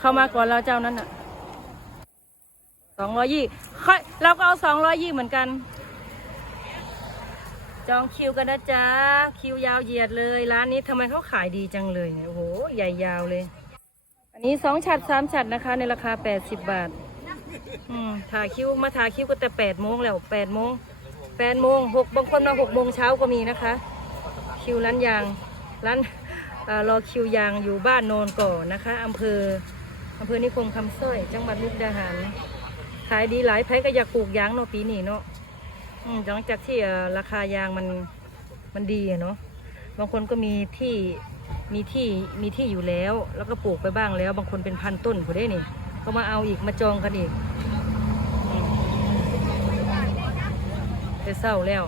เข้ามาก่อนเราเจ้านั้นอ่ะ220ค่อยเราก็เอา220เหมือนกันจองคิวกันนะจ๊ะคิวยาวเหยียดเลยร้านนี้ทำไมเขาขายดีจังเลยเนี่ยโอ้โหใหญ่ยาวเลยอันนี้2 ฉัด 3 ฉัดนะคะในราคา80 บาทถ่ายคิวมาถ่ายคิวก็แต่8 โมงแล้ว8 โมง6บางคนมา6 โมงเช้าก็มีนะคะคิวร้านยางร้านรอคิวยางอยู่บ้านโนนก่อนนะคะอำเภอนิคมคำสร้อยจังหวัดมุกดาหารขายดีหลายไผก็อยากปลูกยางเนาะปีนี้เนาะหลังจากที่ราคายางมันดีเนาะบางคนก็มีที่อยู่แล้วก็ปลูกไปบ้างแล้วบางคนเป็นพันต้นพอได้นี่ก็มาเอาอีกมาจองกันอีกไปเศร้าแล้ว